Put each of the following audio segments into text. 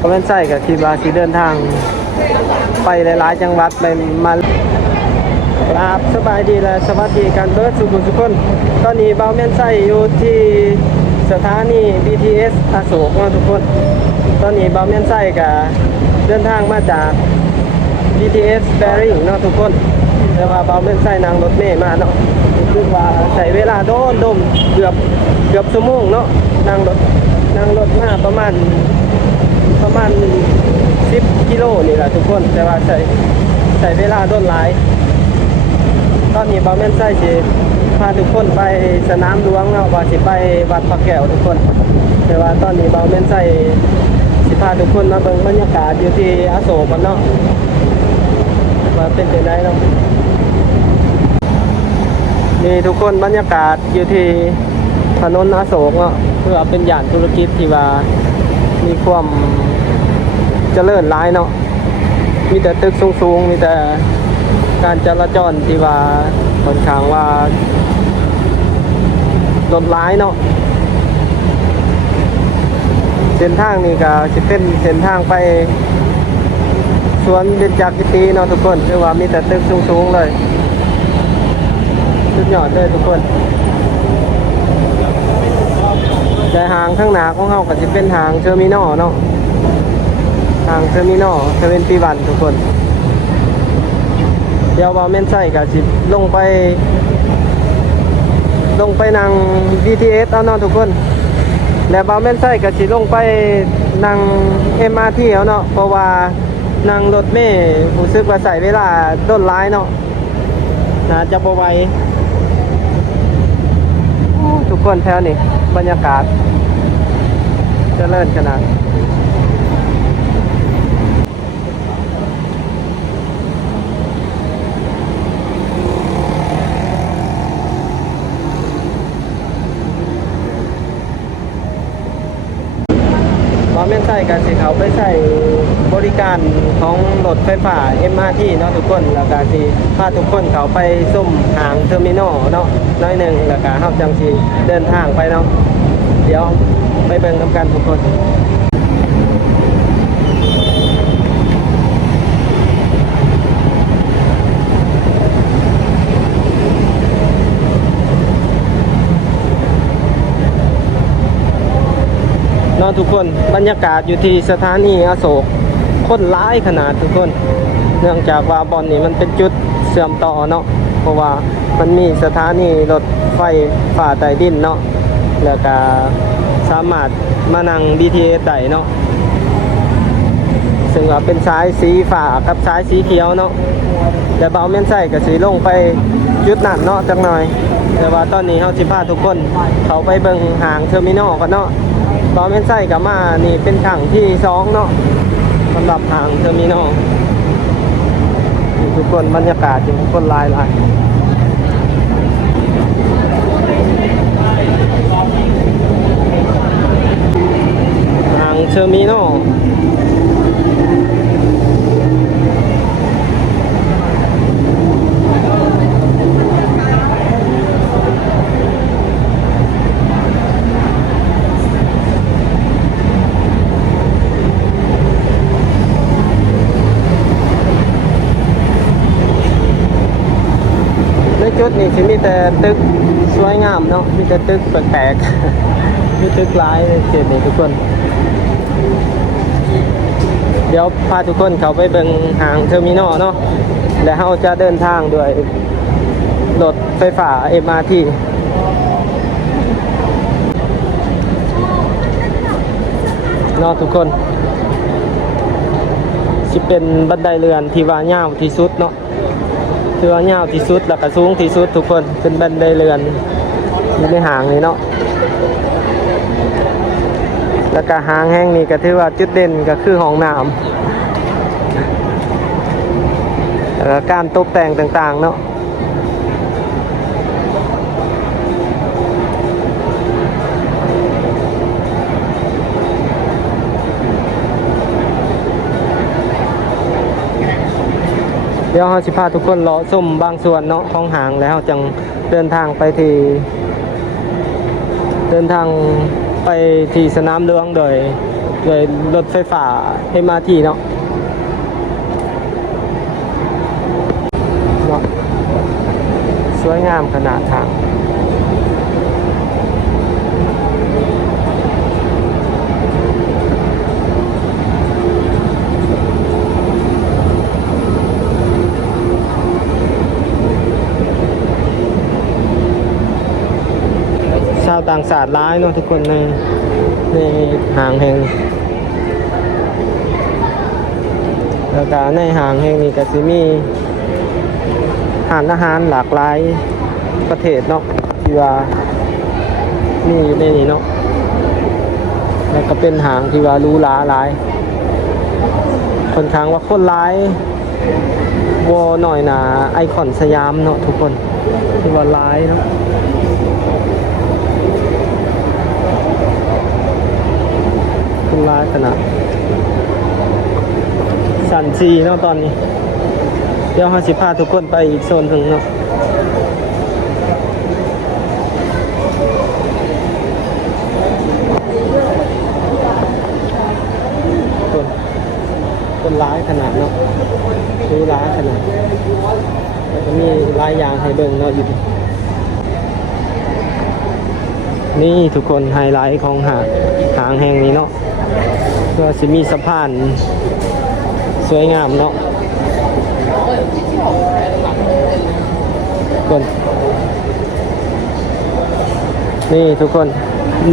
ก็เป็นใส่กับคิดว่าสิเดินทาง ไปหลายๆจังหวัดไปมาครับสบายดีและสวัสดีกันเบิร์ดสุขุมสุคน ตอนนี้เบาเมนไซอยู่ที่สถานี BTS อโศกนะทุกคน ตอนนี้เบาเมนไซกับเดินทางมาจาก BTS Bearing เนาะทุกคนแต่ว่าเบาเมนไซนั่งรถเมล์มาเนาะคือว่าใช้เวลาโดนดมเกือบเกือบชั่วโมงเนาะนั่งรถนั่งรถมาประมาณ ประมาณ 10 กิโลนี่แหละทุกคน แต่ว่าใช้ใช้เวลาโดนหลาย ตอนนี้บาแม่นไส้สิพาทุกคนไปสนามหลวงเนาะว่าสิไปวัดพระแก้วทุกคน แต่ว่าตอนนี้บาแม่นไส้สิพาทุกคนมาเบิ่งบรรยากาศอยู่ที่อโศกกันเนาะว่าเป็นจังไดเนาะนี่ทุกคนบรรยากาศอยู่ที่ถนนอโศกเนาะคือว่าเป็นย่านธุรกิจที่ว่ามีความ จริญหลายเนาะมีแต่ตึกสูงๆมีแต่การจราจรที่ว่าค่อนข้างว่าโดนร้ายเนาะเส้นทางนี่ก็จะเป็นเส้นทางไปสวนเบญจกิติเนาะทุกคนคือว่ามีแต่ตึกสูงๆเลยสุดยอดเลยทุกคนแต่หางข้างหน้าของเขาก็จะเป็นหางเทอร์มินอลเนาะ หางเทอร์มินอลเทเวนตีวันทุกคน เดี๋ยวบาเมนไส้กับสิลงไป ลงไปนั่ง BTS เอาเนาะทุกคน แล้วบาเมนไส้กับสิลงไปนั่ง MRT เอาเนาะเพราะว่านั่งรถเมล์รู้สึกว่าใส่เวลาต้นร้ายเนาะน่าจะประไวทุกคนแถวนี้บรรยากาศเจริญขนาด บอมเมน ใส่กันสิเขาไปใส่บริการของรถไฟฟ้า MRT เนาะทุกคนแล้วก็สิพาทุกคนเขาไปซุ่มหางเทอร์มินอลเนาะน้อยหนึ่งแล้วก็เฮาจังสิเดินทางไปเนาะเดี๋ยวไปเบิ่งนำกันทุกคน เนาะทุกคนบรรยากาศอยู่ที่สถานีอโศกคนร้ายขนาดทุกคน เนื่องจากว่าบอลนี่มันเป็นจุดเสื่อมต่อเนาะเพราะว่ามันมีสถานีรถไฟฝ่าใต้ดินเนาะแล้วก็สามารถมานั่ง BTS ได้เนาะซึ่งเป็นสายสีฟ้ากับสายสีเขียวเนาะแต่เบาเม่นใส่กับสีลงไปจุดนั่นเนาะจักหน่อย แต่ว่าตอนนี้เขาสิพาทุกคนเขาไปเบิ่งหางเทอร์มินอลกันเนาะ ตอนเป็นไส้กับมานี่เป็นถังที่สองเนาะสำหรับทางเทอร์มินอลทุกคนบรรยากาศจริงคนลายลายทางเทอร์มินอลในจุดนี้สิมีแต่ตึกสวยงามเนาะมีแต่ตึกแปลกๆมีตึกหลายเขตนี้ทุกคน เดี๋ยวพาทุกคนเขาไปเบิ่งหางเทอร์มินอลเนาะและเราจะเดินทางด้วยรถไฟฟ้า MRT เนาะทุกคน สิเป็นบันไดเรือนที่ว่ายาวที่สุดเนาะ ถือว่ายาวที่สุดแล้วก็สูงที่สุดทุกคนเป็นบันไดเรือนอยู่ในหางนี้เนาะแล้วก็หางแห้งนี่ก็ถือว่าจุดเด่นก็คือห้องน้ำแล้วก็การตกแต่งต่างๆเนาะ ดี๋ยวเราสิพาทุกคนเลาะส้มบางส่วนเนาะของหางแล้วจังเดินทางไปที่ เดินทางไปที่สนามหลวงโดยโดยรถไฟฟ้าให้มาทีเนาะเนาะสวยงามขนาดทางาวต่างชาสติร้ายเนาะทุกคนในในห่างแห่งแล้วก็ในห่างแห่งนี้ก็สิมีหารอาหารหลากหลายประเทศเนาะที่ว่ามีอยู่ในนี้เนาะแล้วก็เป็นห่างที่ว่ารู้หลาหลายค่อนข้างว่าคนร้ายวอหน่อยนาไอคอนสยามเนาะทุกคนที่ว่าร้ายเนาะ คุณลาย ขนาดสันซีเนาะตอนนี้ เดี๋ยวเราสิพาทุกคนไปอีกโซนหนึ่งเนาะคนคนร้ายขนาดเนาะรู้ร้ายขนาดแล้วก็มีลายยางให้เบิ่งเนาะอยู่ดินี่ทุกคนไฮไลท์ของหาดหางแห่งนี้เนาะ ก็จะมีสะพานสวยงามเนาะคนนี่ทุกคน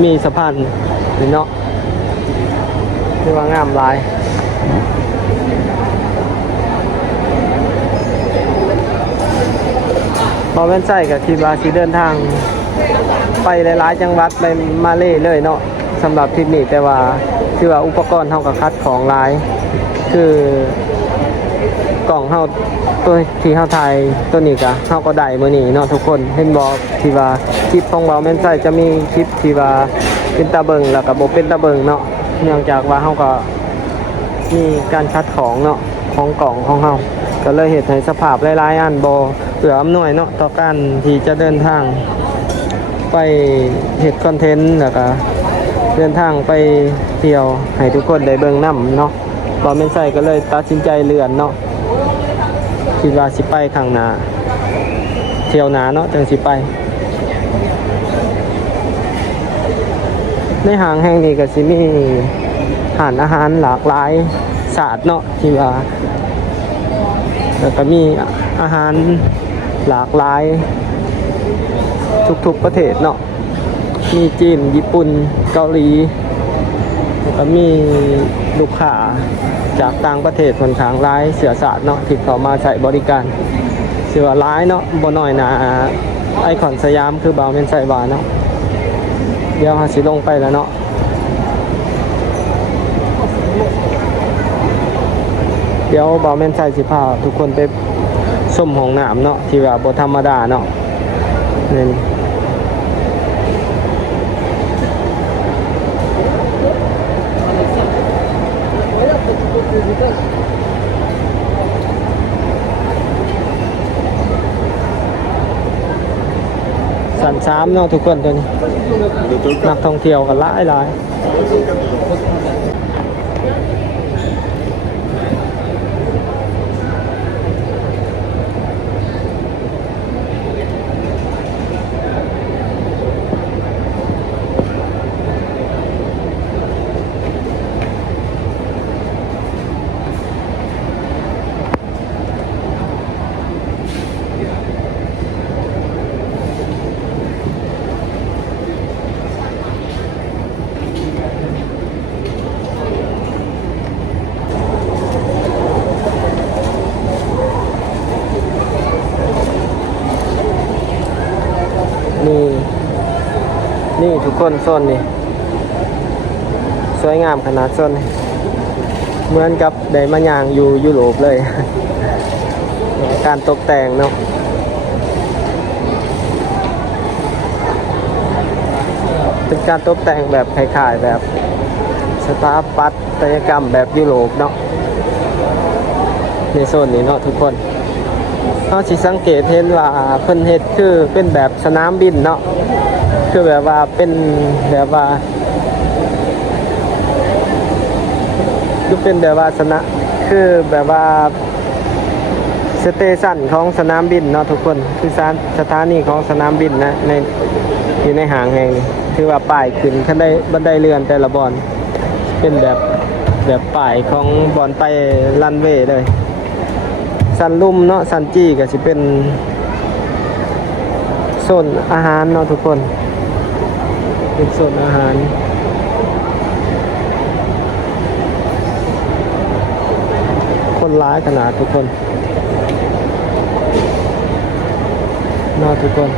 มีสะพานนี่เนาะนี่ว่างามหลายบอเว้นใจกับทีบาสีเดินทาง ไปหลายๆจังหวัดไปมาเล่เลยเนาะ สำหรับทริปนี้แต่ว่าคือว่าอุปกรณ์เท่ากับคัดของหลายคือกล่องเฮาตัวที่เฮาถ่ายตัวนี้ก็เฮาก็ได้มื้อนี้เนาะทุกคนเห็นบอกที่ว่าคลิปของเราแม่นใช่จะมีคลิปที่ว่าเป็นตาเบิงแล้วก็บ่เป็นตาเบิงเนาะเนื่องจากว่าเฮาก็มีการคัดของเนาะของกล่องของเฮาก็เลยเฮ็ดให้สภาพหลายๆอันบ่เอื้ออำนวยเนาะต่อการที่จะเดินทาง ไปเห็ดคอนเทนต์แล้วก็ เดินทางไปเที่ยว ให้ทุกคนได้เบิ่งน้ำเนาะบอแม่นใส่ก็เลยตัดสินใจเลื่อนเนาะคิดว่าสิไปข้างหน้าเที่ยวหนาเนาะจังสิไป ในห้างแห่งนี้ก็สิมีอาหารอาหารหลากหลายศาสตร์เนาะที่ว่าแล้วก็มีอาหารหลากหลายทุกๆประเทศเนาะ มีจีน ญี่ปุ่น เกาหลีแล้วก็มีลูกค้าจากต่างประเทศค่อนข้างร้ายเสือสาดเนาะที่เขามาใช้บริการเสือร้ายเนาะบ่น้อยนะไอคอนสยามคือบาวเมนไซวาเนาะเดี๋ยวหาสิลงไปแล้วเนาะเดี๋ยวบาวเมนไซสิพาทุกคนไปส้มห้องน้ำเนาะที่ว่าบ่ธรรมดาเนาะนี่ สันสามเนาะทุกคนตัวนี้นักท่องเที่ยวกันหลายหลายนี่ นี่ทุกคนโซนนี่สวยงามขนาดโซนนี่เหมือนกับได้มาย่างอยู่ยุโรปเลย การตกแต่งเนาะเป็นการตกแต่งแบบคล้ายๆแบบสถาปัตยกรรมแบบยุโรปเนาะในโซนนี้เนาะทุกคนเขาสิสังเกตเห็นว่าเพิ่นเฮ็ดคือเป็นแบบสนามบินเนาะ คือแบบว่าเป็นแบบว่าดูเป็นแบบว่าสนะคือแบบว่าสเตชันของสนามบินเนาะทุกคนคือสถานสถานีของสนามบินนะในอยู่ในหางแห่งนี้ถือว่าป้ายขึ้นขั้นได้บันไดเรือนแต่ละบอนเป็นแบบแบบป้ายของบอนไปรันเวเลยสันลุ่มเนาะสันจี้ก็สิเป็นโซนอาหารเนาะทุกคน เป็นโซนอาหาร คนร้ายขนาดทุกคนเนาทุกคน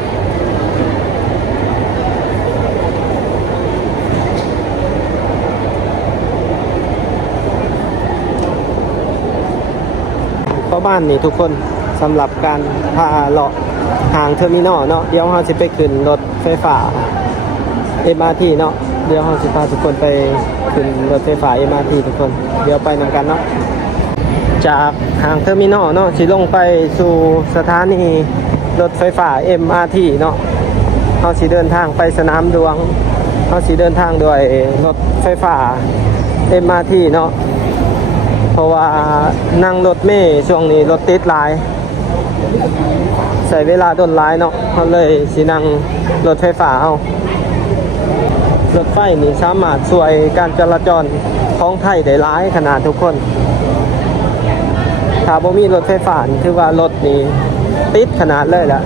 ประมาณนี้ทุกคนสำหรับการพาเลาะห่างเทอร์มินอลเนาะเดี๋ยวเราจะไปขึ้นรถไฟฟ้า MRT เนาะเดี๋ยวเราจะพาทุกคนไปขึ้นรถไฟฟ้า MRT ทุกคน เดี๋ยวไปนำกันเนาะจากห่างเทอร์มินอลเนาะสิลงไปสู่สถานีรถไฟฟ้า MRT เนาะเราสิเดินทางไปสนามหลวงเราสิเดินทางด้วยรถไฟฟ้า MRT เนาะเพราะว่านั่งรถเมย์ช่วงนี้รถติดหลาย ใส่เวลาโดนหลายเนาะเขาเลยสินั่งรถไฟฟ้าเอา รถไฟนี่สามารถช่วยการจราจรของไทยได้หลายขนาดทุกคน ถ้าบ่มีรถไฟฟ้านี่ถือว่ารถนี่ติดขนาดเลยแหละ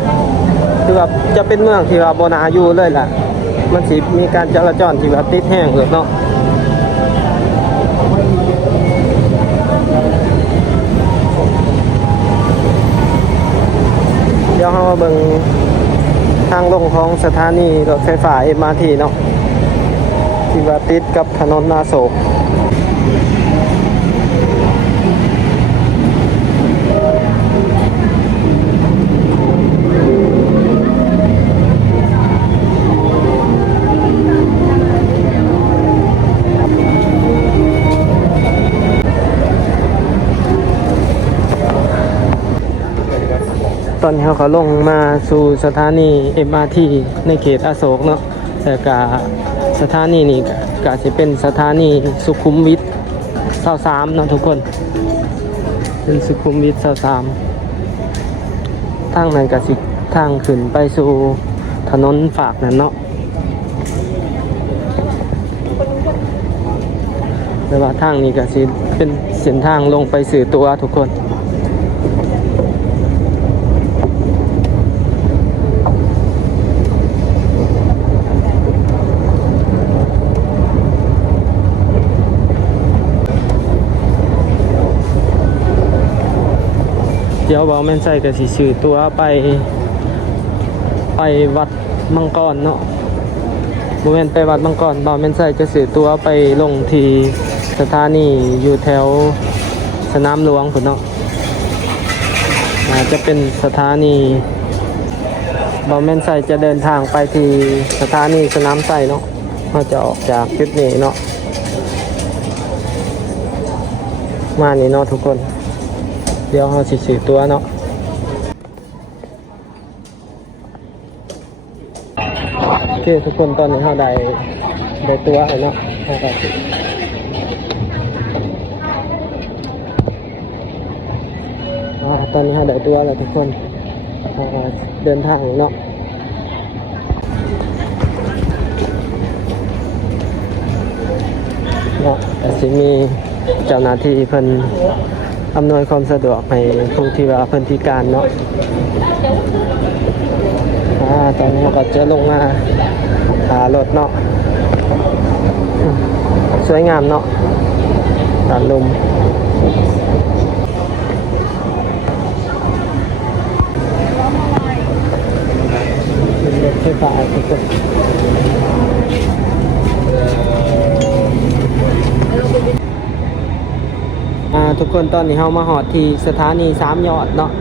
คือว่าจะเป็นเมืองที่ว่าบนาอยู่เลยแหละมันสิมีการจราจรที่ว่าติดแห้งเลยเนาะเดี๋ยวเรามาเบิ่งทางลงของสถานีรถไฟฟ้า MRT เนาะ ที่ว่าติดกับถนนนาโศกตอนนี้เขาก็ลงมาสู่สถานี MRT ในเขตอโศกเนาะแต่กา สถานีนี้ก็จะเป็นสถานีสุขุมวิทเศร้าสามนะทุกคน เป็นสุขุมวิทเศร้าสามทางนั้นก็สิทางขึ้นไปสู่ถนนฝากนั่นเนาะแต่ว่าทางนี้ก็สิเป็นเส้นทางลงไปสื่อตัวทุกคน ดี๋ยวบอกแม่นใส่กับสีสื่อตัวไป ไปวัดมังกรเนาะบแมนไปวัดมังกรบอกแม่นใส่จะสื่อตัวไปลงที่สถานีอยู่แถวสนามหลวงพุ่นเนาะอาจะเป็นสถานีบอแม่นใส่จะเดินทางไปที่สถานีสนามใส่เนาะเราจะออกจากจุดนี้เนาะ มานี่เนาะทุกคน เดี๋ยวเราสิสื่อตัวเนาะโอเคทุกคนตอนนี้เราได้ได้ตัวแล้วเนาะได้ตอนนี้เราได้ตัวแล้วทุกคนเดินทางเนาะเนาะแต่สิมีเจ้าหน้าที่เพิ่น อำนวยความสะดวกให้ผู้ที่ว่าเพิ่นพิการเนาะอ่าตอนนี้เราก็จะลงมาหารถเนาะสวยงามเนาะตานลมเป็นรถไฟฟ้าทุกคนอ่า ทุกคนตอนนี้เรามาหอดที่สถานีสามยอดเนาะ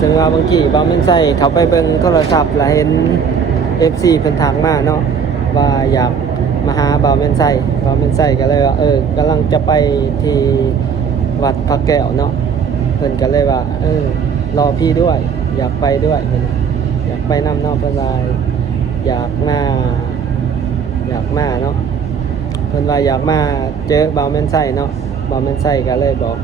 ซึ่งว่าบางทีบางเม่นใส่เขาไปเบิ่งโทรศัพท์แล้วเห็น FC เพิ่นถามมาเนาะว่าอยากมาหาบ่าวแม่นใส่บ่าวแม่นใส่ก็เลยว่าเออกำลังจะไปที่วัดพระแก้วเนาะเพิ่นก็เลยว่า เออ รอพี่ด้วย อยากไปด้วยเพิ่นอยากไปนำเนาะเพิ่นว่าอยากมา อยากมาเนาะเพิ่นว่าอยากมาเจอเบาแม่นไส้เนาะ บาแม่นไส้ก็เลยบอก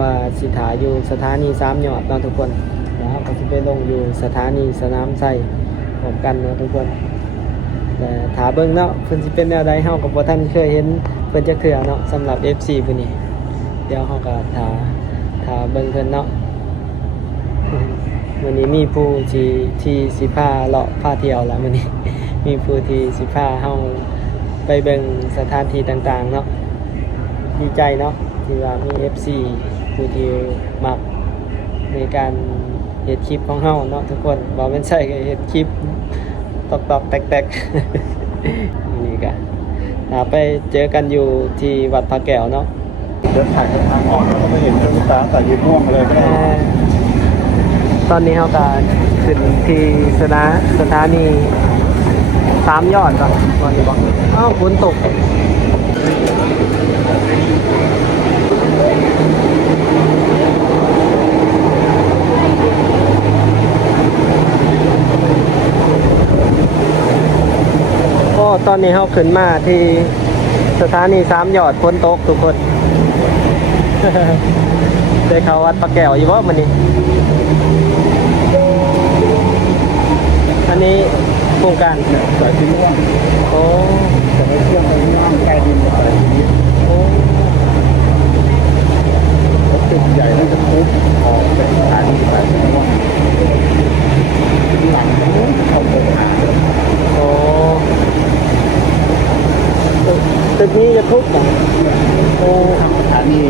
ว่าสิถาอยู่สถานีสามยอดเนทุกคนแล้วเราก็สิไปลงอยู่สถานีสนามไส้พร้อมกันเนาะทุกคนแต่ถาเบิ่งเนาะเพิ่นสิเป็นแนวใดเฮาก็บ่ทันเคยเห็นเพิ่นจักเทื่อเนาะสำหรับ FC ผู้นี้เดี๋ยวเฮาก็ถาถาเบิ่งเพิ่นเนาะมื้อนี้มีผู้ที่ที่สิพาเลาะพาเที่ยวแล้วมื้อนี้มีผู้ที่สิพาเฮาไปเบิ่งสถานที่ต่างๆเนาะ ดีใจเนาะที่ว่ามี FC ผู้ที่มักในการเฮ็ดคลิปของเฮาเนาะทุกคนบ่แม่นใช่ก็เฮ็ดคลิปตอกตอกแตกแตกนี่กันไปเจอกันอยู่ที่วัดพระแก้วเนาะเดินผ่านทางออกแล้วก็ไม่เห็นเจ้าลูกตาแต่ยืนม่วงเลยก็ได้ตอนนี้เขาก็ขึ้นที่สถาสถานีสามยอดก่อนตอนนี้บอกอ้าวฝนตกก็ ตอนนี้เขาขึ้นมาที่สถานีสามยอดฝนตกทุกคนได้เขาวัดปลาแก้วอยู่ว่ามันนี่อันนี้โครงการสายที่ม่วงโอ้แต่ไม่เชื่อมไปม่วงใกล้ดินกับสายที่นี้โอ้รถติดใหญ่น่าจะทุบออกเป็นสถานีสายที่ม่วงหลังนู้นเขาเปิดหา โอ้ ตึกนี้จะทุบเหรอโอ้ทำสถานี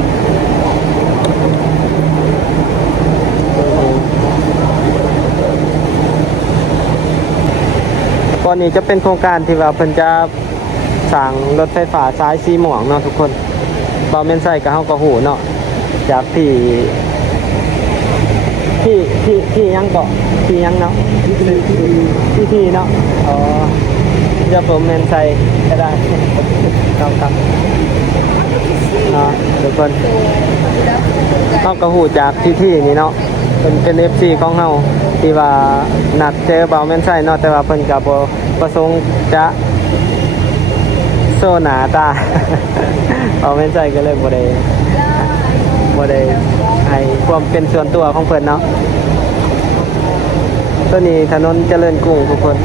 ก่อนนี้จะเป็นโครงการที่ว่าเพิ่นจะสั่งรถไฟฟ้าสายสีหม่วงเนาะทุกคนเบอมเมนไซกับเฮาก็หูเนาะจากที่ที่ที่ที่ยังเกาะที่ยังเนาะที่ที่เนาะอ๋อ จะผมเมนไซก็ได้ครับครับเนาะทุกคนเฮาก็หูจากที่ที่นี่เนาะเป็นเป็น FC ของเฮาที่ว่านัดเจอเบาแม่นไซเนาะแต่ว่าเพิ่นก็บ่ประสงค์จะโซหนาตาเบาแม่นไซก็เลยบ่ได้บ่ได้ให้ความเป็นส่วนตัวของเพิ่นเนาะตัวนี้ถนนเจริญกรุงทุกคน